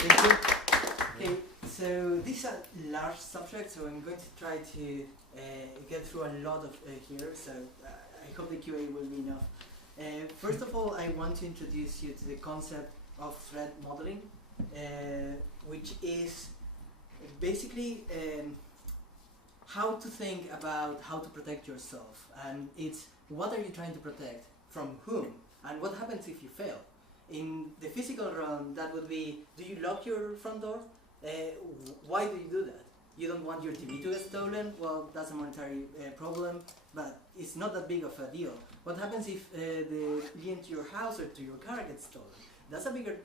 Thank you. Okay, so this is a large subject, so I'm going to try to get through a lot of here, so I hope the QA will be enough. First of all, I want to introduce you to the concept of threat modeling, which is basically how to think about how to protect yourself. And it's what are you trying to protect, from whom, and what happens if you fail. In the physical realm, that would be, do you lock your front door? Why do you do that? You don't want your TV to get stolen? Well, that's a monetary problem, but it's not that big of a deal. What happens if the key into your house or to your car gets stolen? That's a bigger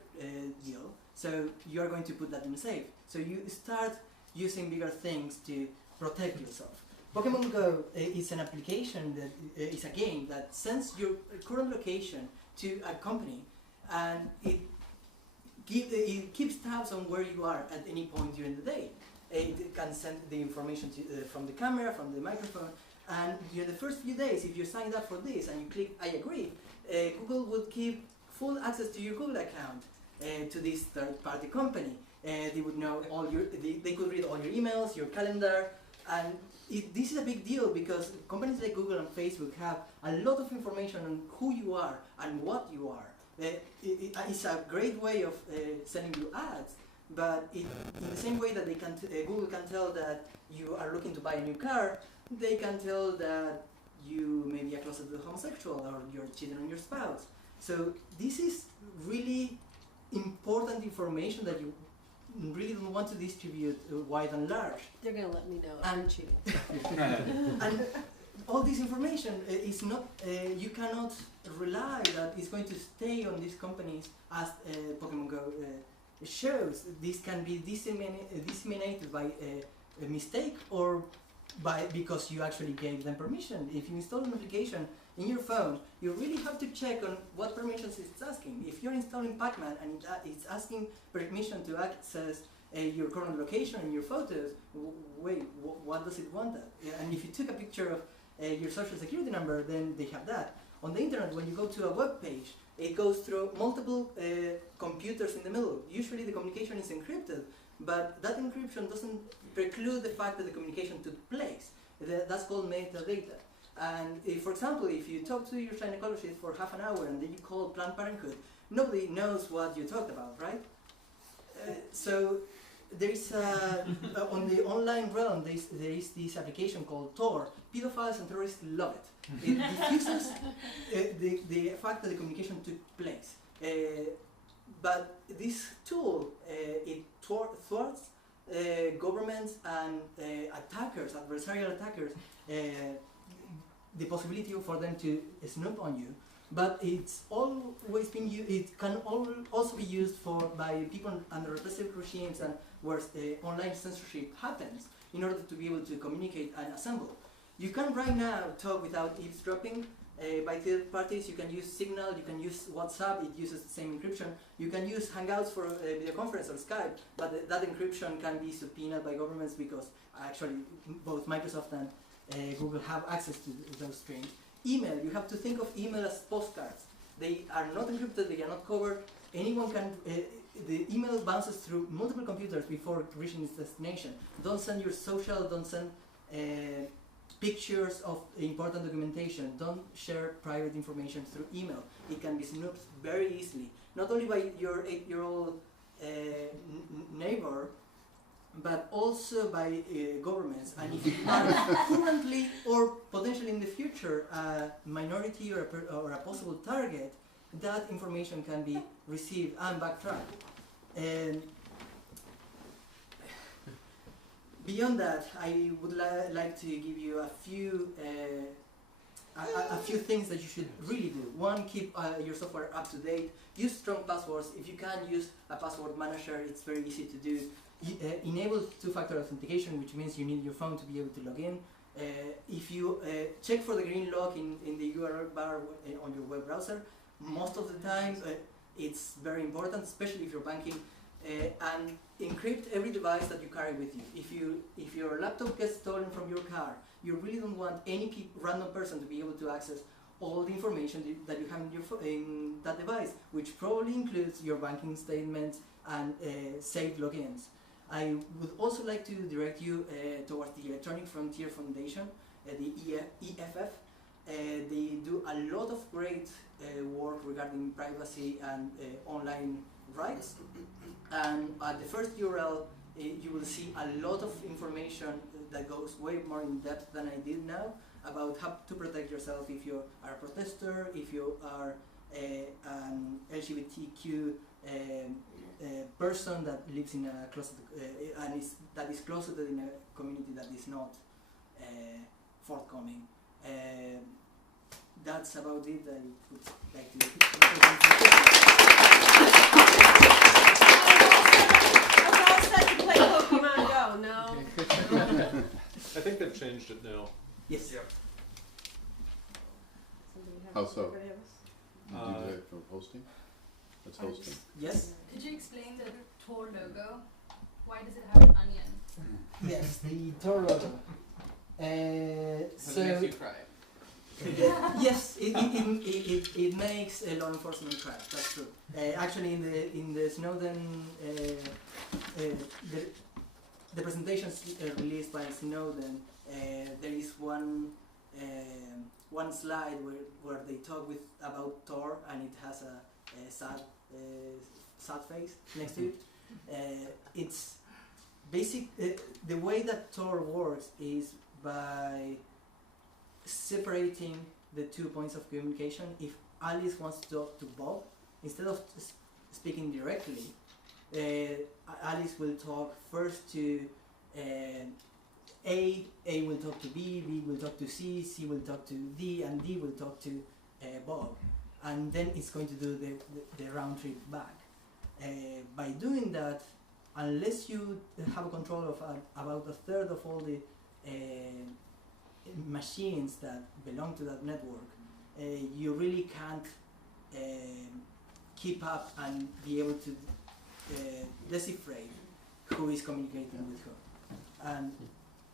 deal, so you're going to put that in a safe. So you start using bigger things to protect yourself. Pokemon Go is an application that is a game that sends your current location to a company, and it keeps tabs on where you are at any point during the day. It can send the information to, from the camera, from the microphone, and during the first few days, if you signed up for this and you click I agree, Google would keep full access to your Google account to this third-party company. They would know all your, they could read all your emails, your calendar, and this is a big deal because companies like Google and Facebook have a lot of information on who you are and what you are. It's a great way of sending you ads, but in the same way that they can Google can tell that you are looking to buy a new car, they can tell that you may be a closeted homosexual or you're cheating on your spouse. So this is really important information that you really don't want to distribute wide and large. They're going to let me know if I'm cheating. And all this information is not, you cannot rely that it's going to stay on these companies as Pokemon Go shows. This can be disseminated by a mistake or because you actually gave them permission. If you install an application in your phone, you really have to check on what permissions it's asking. If you're installing Pac-Man and it's asking permission to access your current location and your photos, wait, what does it want that? And if you took a picture of your social security number, then they have that. On the internet, when you go to a web page, it goes through multiple computers in the middle. Usually the communication is encrypted, but that encryption doesn't preclude the fact that the communication took place. That's called metadata. And for example, if you talk to your gynecologist for half an hour and then you call Planned Parenthood, nobody knows what you talked about, right? So there is on the online realm, there is this application called Tor. Pedophiles and terrorists love it. It diffuses the fact that the communication took place. But this tool, it thwarts governments and attackers, adversarial attackers, the possibility for them to snoop on you. But it's always been used, it can also be used by people under repressive regimes and where online censorship happens in order to be able to communicate and assemble. You can right now talk without eavesdropping by third parties. You can use Signal, you can use WhatsApp, it uses the same encryption. You can use Hangouts for video conference or Skype, but that encryption can be subpoenaed by governments because actually both Microsoft and Google have access to those strings. Email, you have to think of email as postcards. They are not encrypted, they are not covered. Anyone can, the email bounces through multiple computers before reaching its destination. Don't send your social, don't send pictures of important documentation. Don't share private information through email. It can be snooped very easily, not only by your 8-year-old neighbor, but also by governments. And if you are currently or potentially in the future a minority or a possible target, that information can be received and backtracked. And beyond that, I would like to give you a few things that you should really do. One, keep your software up to date. Use strong passwords. If you can use a password manager, it's very easy to do. Enable two-factor authentication, which means you need your phone to be able to log in. If you check for the green lock in the URL bar on your web browser, most of the time it's very important, especially if you're banking. And encrypt every device that you carry with you. If your laptop gets stolen from your car, you really don't want any random person to be able to access all the information that you have in that device, which probably includes your banking statements, and saved logins. I would also like to direct you towards the Electronic Frontier Foundation, the EFF. They do a lot of great work regarding privacy and online rights. And at the first URL, you will see a lot of information that goes way more in depth than I did now about how to protect yourself if you are a protester, if you are an LGBTQ person that lives in a closet and that is closeted in a community that is not forthcoming. That's about it. I would like to. Play Pokemon Go, no? I think they've changed it now. Yes. Yep. How so? Anybody else? You do that for hosting? That's hosting. Yes. Could you explain the Tor logo? Why does it have an onion? Yes, the Tor logo. Does it make you cry? Yes, it makes law enforcement cry. That's true. Actually, in the Snowden, the presentations released by Snowden, there is one slide where they talk about Tor, and it has a sad face next to it. It's basic. The way that Tor works is by separating the 2 points of communication. If Alice wants to talk to Bob, instead of speaking directly, Alice will talk first to A will talk to B will talk to C will talk to D, and D will talk to Bob. And then it's going to do the round trip back. By doing that, unless you have control of about a third of all the machines that belong to that network, you really can't keep up and be able to decipher who is communicating with who. And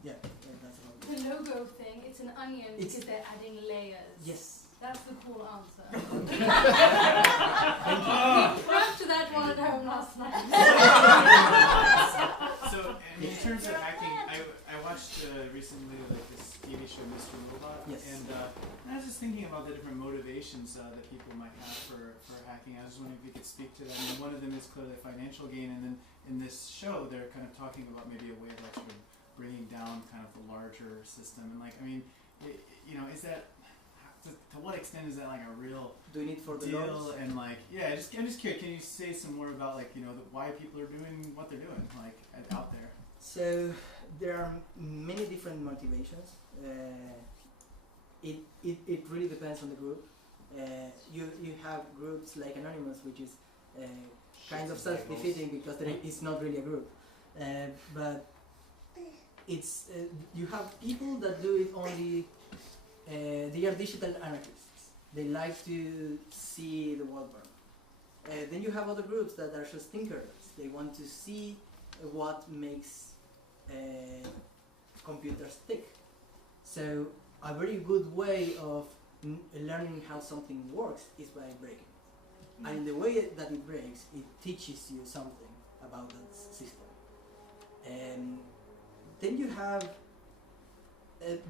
yeah, that's about it. The logo thing, it's an onion because they're adding layers. Yes. That's the cool answer. We prepped that one at home last night. So, and in terms of hacking, I watched recently like this TV show, Mr. Robot, Yes. and I was just thinking about the different motivations that people might have for hacking. I was just wondering if you could speak to that. I mean, one of them is clearly financial gain, and then in this show, they're kind of talking about maybe a way of like sort of bringing down kind of the larger system, and like, I mean, is that to what extent is that like a real Do you need for the deal? laws? And like, yeah, I'm just curious. Can you say some more about like why people are doing what they're doing like out there? So there are many different motivations. It really depends on the group. You have groups like Anonymous, which is kind of self-defeating because it's not really a group. But it's you have people that do it only. They are digital anarchists. They like to see the world burn. Then you have other groups that are just thinkers. They want to see what makes computers tick. So a very good way of learning how something works is by breaking it. And in the way that it breaks, it teaches you something about that system. Then you have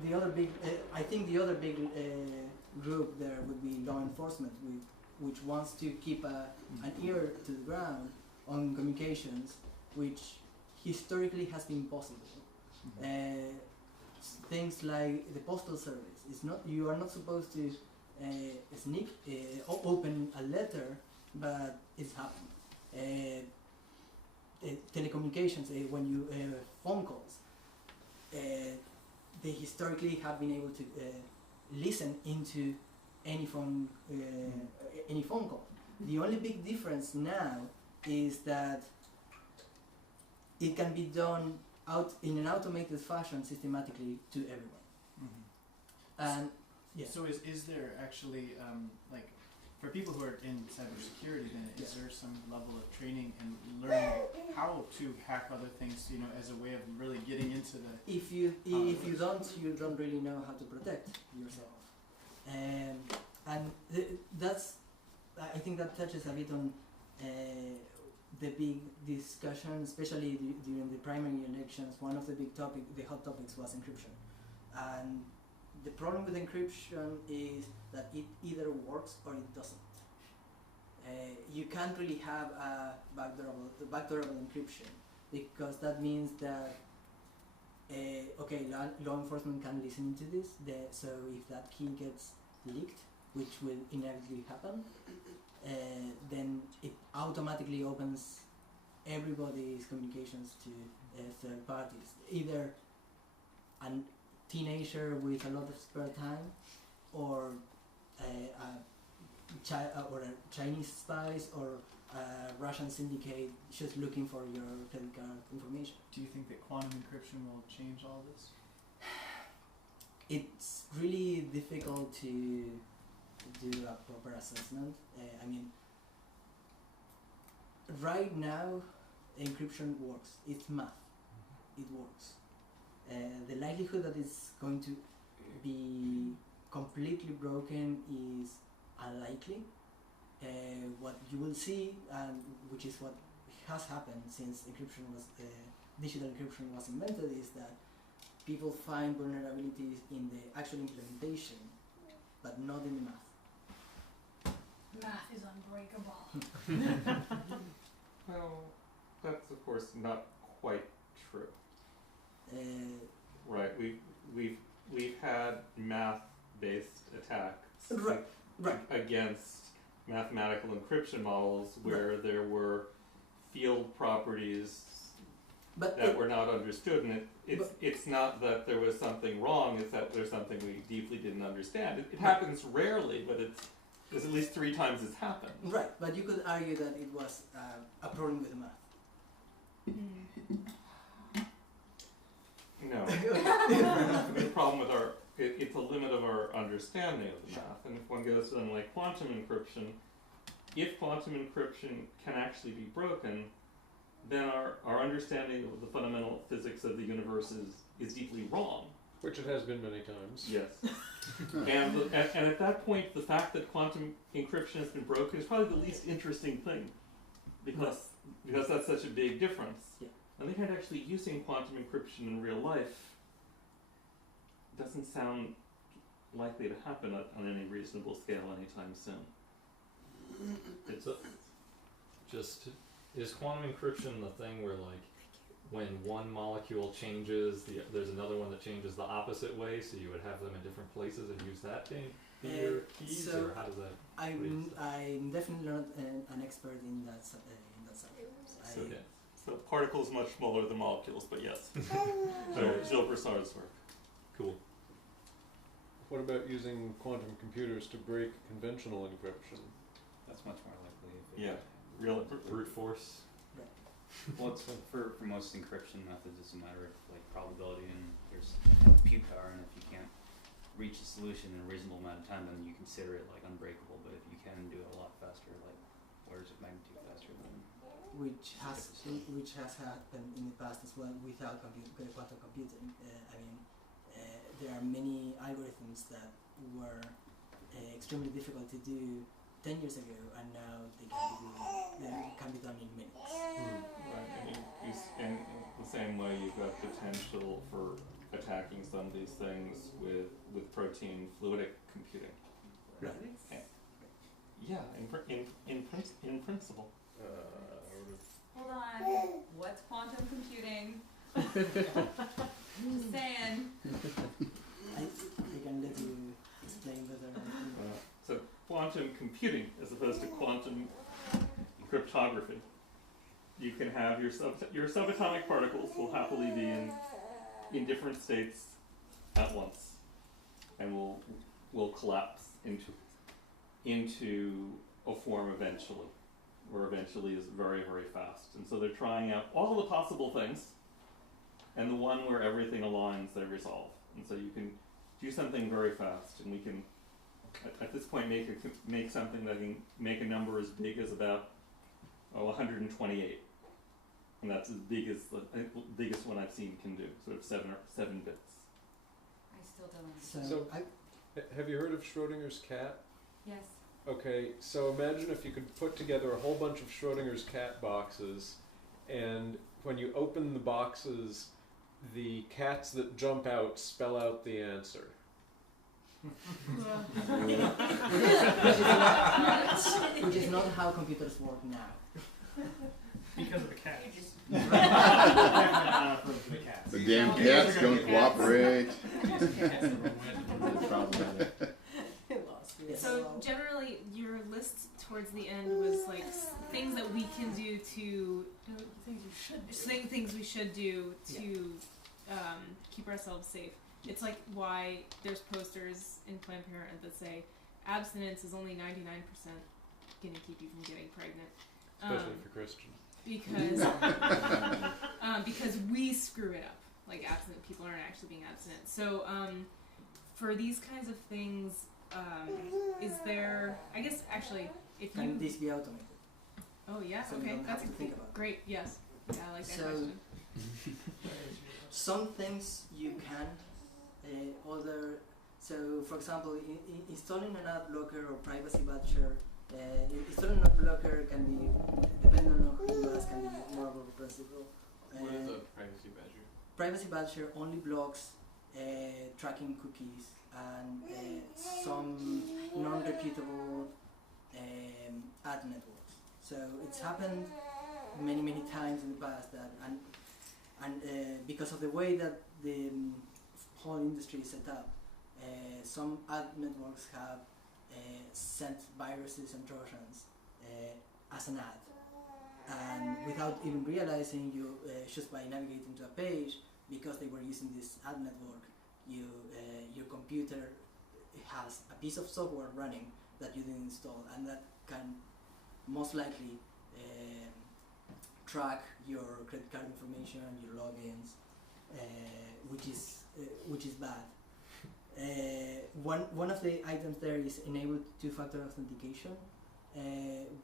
the other big, I think the other big group there would be law enforcement, which wants to keep an ear to the ground on communications, which historically has been possible. Things like the postal service. You are not supposed to open a letter, but it's happened. Telecommunications, when you phone calls. They historically have been able to listen into any phone call. The only big difference now is that it can be done in an automated fashion systematically to everyone. And yeah. So is there actually like for people who are in cybersecurity, then is there some level of training and learning how to hack other things, as a way of really getting into the? If you don't really know how to protect yourself, and that's I think that touches a bit on the big discussion, especially during the primary elections, one of the the hot topics was encryption. And the problem with encryption is that it either works or it doesn't. You can't really have a backdoorable encryption, because that means that okay, law enforcement can listen to this. So if that key gets leaked, which will inevitably happen, then it automatically opens everybody's communications to third parties. Either a teenager with a lot of spare time, or or a Chinese spies, or a Russian syndicate just looking for your credit card information. Do you think that quantum encryption will change all this? It's really difficult to do a proper assessment. I mean, right now, encryption works. It's math. It works. The likelihood that it's going to be completely broken is unlikely. What you will see, which is what has happened since encryption was digital encryption was invented, is that people find vulnerabilities in the actual implementation, but not in the math. Math is unbreakable. Well, that's of course not quite true. Right. We've had math-based attacks Right. against mathematical encryption models where there were field properties But that were not understood, and it's not that there was something wrong, it's that there's something we deeply didn't understand. It happens rarely, but it's at least 3 times it's happened. Right, but you could argue that it was a problem with the math. No. The problem with it's a limit of our understanding of the math, and if one goes to something like quantum encryption, if quantum encryption can actually be broken, then our understanding of the fundamental physics of the universe is deeply wrong. Which it has been many times. Yes. and at that point, the fact that quantum encryption has been broken is probably the least interesting thing, because that's such a big difference. Yeah. I think that actually using quantum encryption in real life doesn't sound likely to happen on any reasonable scale anytime soon. It's is quantum encryption the thing where, like, when one molecule changes, there's another one that changes the opposite way, so you would have them in different places and use that to be your keys, so or how does that? I'm definitely not an expert in that subject. So particles much smaller than molecules, but yes. Gilles Broussard's work. Cool. What about using quantum computers to break conventional encryption? That's much more likely. Yeah. Real Brute force. Well, it's for most encryption methods, it's a matter of like probability, and there's compute power, and if you can't reach a solution in a reasonable amount of time, then you consider it like unbreakable. But if you can do it a lot faster, like orders of magnitude faster, then Which has happened in the past as well without quantum computing. There are many algorithms that were extremely difficult to do 10 years ago, and now they can be done in minutes. Right, and in the same way, you've got potential for attacking some of these things with protein fluidic computing. Right. Yeah, in principle. Hold on. What's quantum computing? Just saying. I can let you explain better. So quantum computing, as opposed to quantum cryptography, you can have your subatomic particles will happily be in different states at once, and will collapse into a form eventually, where eventually is very, very fast. And so they're trying out all the possible things, and the one where everything aligns, they resolve. And so you can do something very fast, and we can, at this point, make something that can make a number as big as about 128, and that's as big as the biggest one I've seen can do. Sort of 7 bits. I still don't understand. So, have you heard of Schrodinger's cat? Yes. Okay, so imagine if you could put together a whole bunch of Schrodinger's cat boxes, and when you open the boxes, the cats that jump out spell out the answer. Which is not how computers work now. Because of the cats. The damn cats don't cooperate. Yes. So generally, your list towards the end was like things that we can do to things we should do to keep ourselves safe. It's like why there's posters in Planned Parenthood that say abstinence is only 99% going to keep you from getting pregnant. Especially for Christians. Because we screw it up. Like abstinent people aren't actually being abstinent. So for these kinds of things, is there? I guess actually, if Can this be automated? Oh yeah. So you Okay. don't That's have to think about it. great. Yes. Yeah, I like that So- question. Some things you can, so for example, installing an ad blocker or privacy badger. Installing an ad blocker can be, depending on who you ask, can be more of a principle. What is a privacy badger? Privacy badger only blocks tracking cookies and some non-reputable ad networks. So it's happened many times in the past that and because of the way that the whole industry is set up, some ad networks have sent viruses and trojans as an ad, and without even realizing, you just by navigating to a page, because they were using this ad network, your computer has a piece of software running that you didn't install, and that can most likely track your credit card information, your logins, which is bad. One of the items there is enabled two-factor authentication.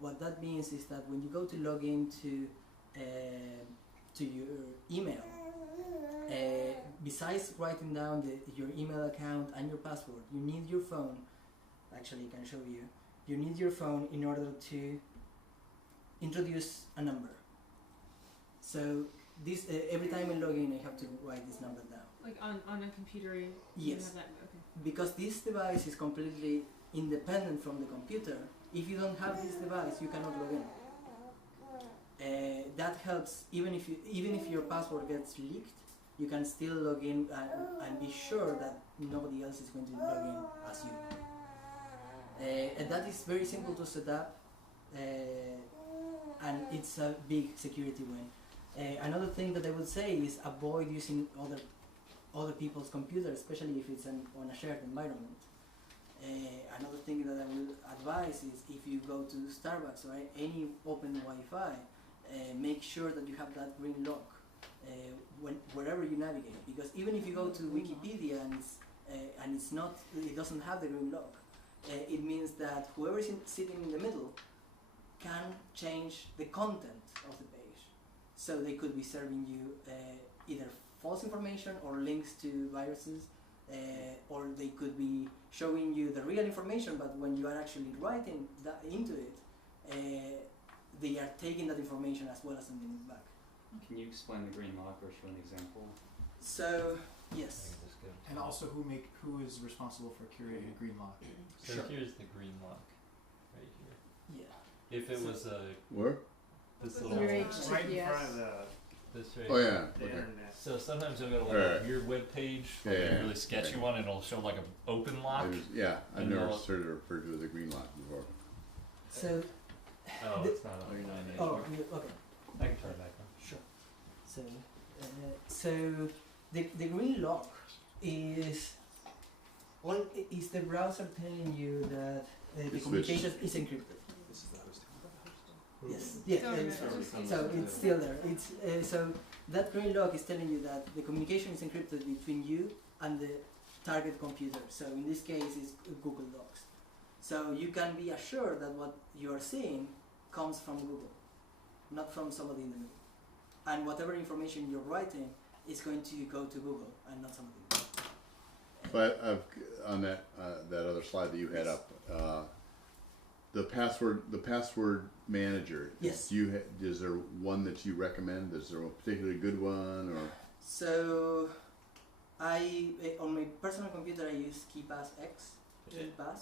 What that means is that when you go to log in to your email, besides writing down your email account and your password, you need your phone. Actually, I can show you. You need your phone in order to introduce a number. So this every time I log in, I have to write this number down. Like on a computer, you Yes. have that. Okay. Because this device is completely independent from the computer. If you don't have this device, you cannot log in. That helps even if your password gets leaked, you can still log in and be sure that nobody else is going to log in as you. And that is very simple to set up, and it's a big security win. Another thing that I would say is avoid using other people's computers, especially if it's on a shared environment. Another thing that I will advise is if you go to Starbucks or any open Wi-Fi, make sure that you have that green lock wherever you navigate. Because even if you go to Wikipedia and it doesn't have the green lock, it means that whoever is sitting in the middle can change the content of the page. So they could be serving you either false information or links to viruses, or they could be showing you the real information, but when you are actually writing that into it, they are taking that information as well as sending it back. Can you explain the green lock or show an example? So, yes. And also who is responsible for curating a green lock? So Sure. here's the green lock, right here. Yeah. If it was Where? this Your little, Right in front of this right Oh here. yeah. the Okay. internet. So sometimes you'll go to like Right. a weird web page, like Yeah, a yeah, really sketchy okay. one, and it'll show like an open lock. I've And never they'll- heard it referred to as a green lock before. So, Oh, The- it's not on. okay. I can turn it back on. Sure. So the green lock is the browser telling you that the It's communication is encrypted. Yes. Yeah. Sorry, So it's still there. It's so that green lock is telling you that the communication is encrypted between you and the target computer. So in this case, it's Google Docs. So you can be assured that what you are seeing comes from Google, not from somebody in the middle. And whatever information you're writing is going to go to Google and not somebody else. But on that other slide that you had up, the password manager. Yes. Is there one that you recommend? Is there a particularly good one or? So, on my personal computer I use KeePass X, KeePass.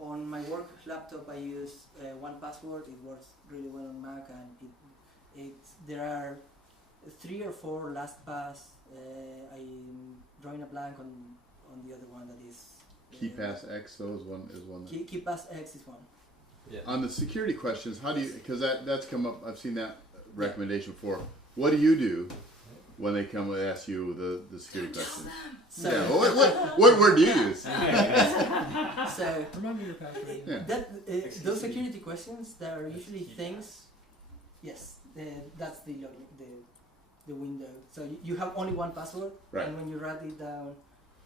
On my work laptop I use 1Password. It works really well on Mac, and there are 3 or 4 LastPass. I'm drawing a blank on the other one that is. KeePass X, though, is one. KeePass X is one. Yeah. On the security questions, how do you? Because that's come up. I've seen that recommendation before. What do you do when they come and ask you the security questions? So, yeah. What word do you use? So Remember your password. Yeah. those security questions, there are usually things. Yes, that's the login, the window. So you have only one password, Right. and when you write it down,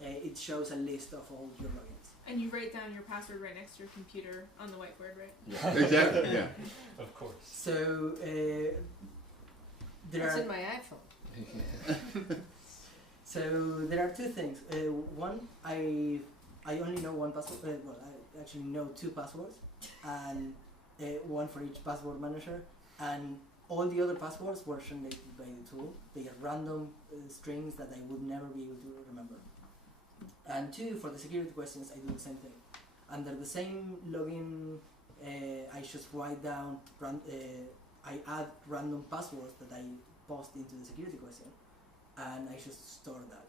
it shows a list of all your logins. And you write down your password right next to your computer on the whiteboard, right? Exactly. Yeah. Of course. So there That's are. in my iPhone. So there are 2 things. One, I only know one password. Well, I actually know 2 passwords, and one for each password manager. And all the other passwords were generated by the tool. They are random strings that I would never be able to remember. And 2, for the security questions, I do the same thing. Under the same login, I just write down. I add random passwords that I post into the security question, and I just store that.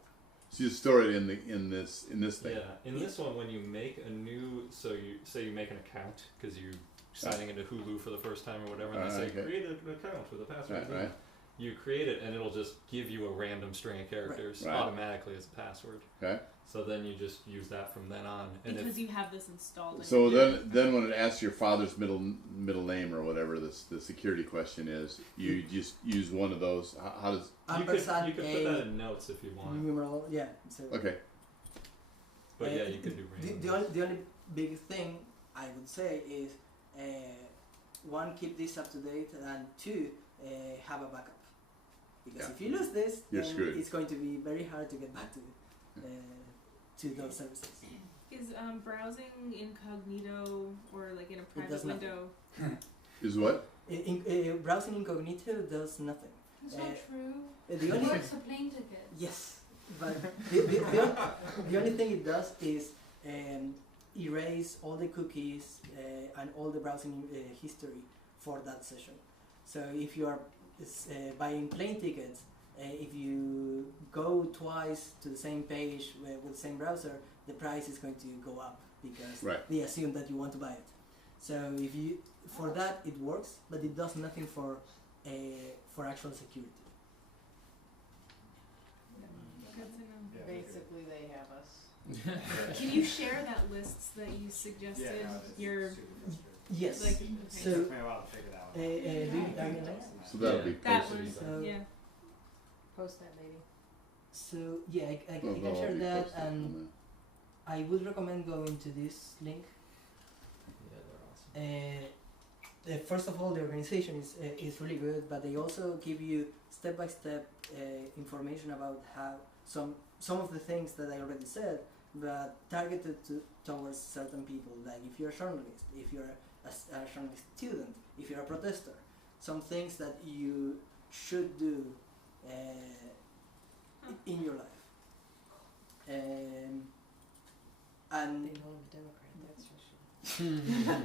So you store it in this thing. Yeah, in this one, when you make a new, so you say you make an account because you're signing into Hulu for the first time or whatever, and they say Okay. create an account with a password. Right. You create it, and it'll just give you a random string of characters Right. automatically as a password. Okay. So then you just use that from then on. And Because you have this installed. in So your- then when it asks your father's middle name or whatever the security question is, you just use one of those. How does? you could put that in notes if you want. numeral, yeah. So Okay. But yeah, you could do random. the only big thing I would say is 1, keep this up to date, and 2, have a backup. Because Yeah. if you lose this, You're then screwed. it's going to be very hard to get back to those services. Is browsing incognito or like in a private does nothing. window? Is what? Browsing incognito does nothing. It's not true. The It only works for plane tickets. yes, but the only thing it does is erase all the cookies and all the browsing history for that session. So if you are buying plane tickets, if you go twice to the same page with the same browser, the price is going to go up because Right. they assume that you want to buy it. So if you for that it works, but it does nothing for actual security. Good to know. Yeah, Basically, they have us. Can you share that lists that you suggested? Yeah, no, it's Your super frustrating. Yes. like okay. It So took me a while to figure that one out. do you realize? So that'll Yeah. be that posted. one. So- Yeah. Post that, lady. So yeah, I Well, can they'll all share be that, posted and on I would recommend going to this link. Yeah, they're awesome. First of all, the organization is really good, but they also give you step by step information about how some of the things that I already said, but targeted towards certain people. Like if you're a journalist, if you're a journalist student, if you're a protester, some things that you should do in your life. And They know I'm a Democrat, that's for sure. Yeah.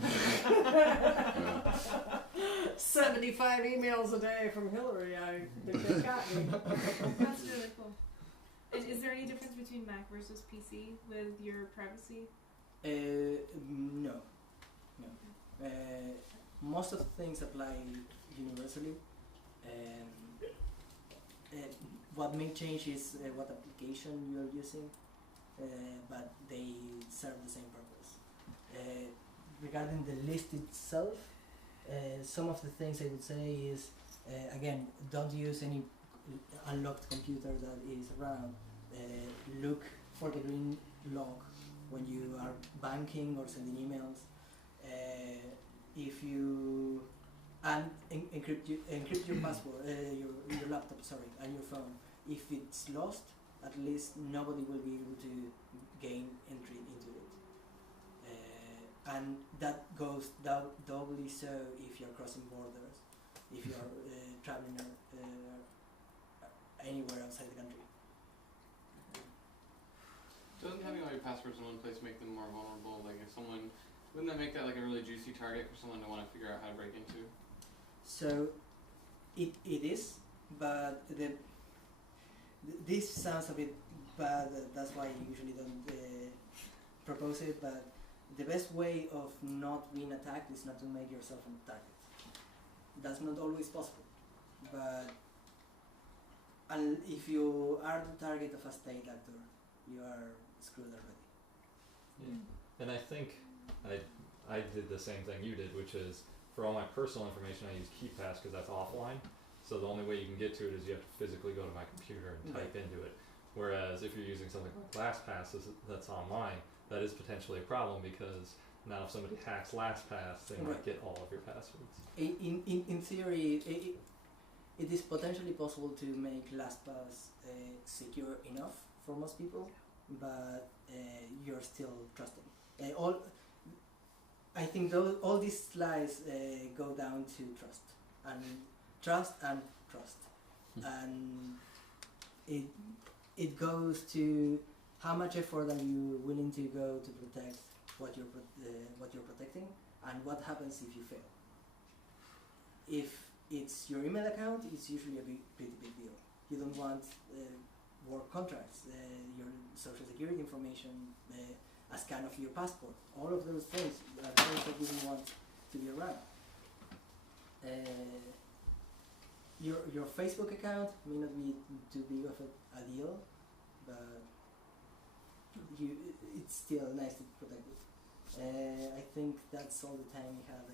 75 emails a day from Hillary. I think they got me. That's really cool. Is there any difference between Mac versus PC with your privacy? No. Most of the things apply universally. What may change is what application you're using, but they serve the same purpose. Regarding the list itself, some of the things I would say is, again, don't use any unlocked computer that is around. Look for the green lock when you are banking or sending emails. If you encrypt your password, your laptop, and your phone. If it's lost, at least nobody will be able to gain entry into it. and that goes doubly so if you're crossing borders, if you're traveling anywhere outside the country. Doesn't having all your passwords in one place make them more vulnerable? Like if someone, wouldn't that make that like a really juicy target for someone to want to figure out how to break into? So it is, but this sounds a bit bad. That's why I usually don't propose it. But the best way of not being attacked is not to make yourself a target. That's not always possible, but and if you are the target of a state actor, you are screwed already. Yeah. And I think I did the same thing you did, which is for all my personal information I use KeePass because that's offline. So the only way you can get to it is you have to physically go to my computer and type into it. Whereas if you're using something like LastPass that's online, that is potentially a problem because now if somebody hacks LastPass, they might get all of your passwords. In theory, it is potentially possible to make LastPass secure enough for most people, but you're still trusting. I think all these lies go down to trust and trust, and it goes to how much effort are you willing to go to protect what you're protecting, and what happens if you fail. If it's your email account, it's usually a pretty big deal. You don't want work contracts, your social security information, a scan of your passport. All of those things are things that you don't want to be around. Your Facebook account may not be too big of a deal, but it's still nice to protect it. I think that's all the time we have.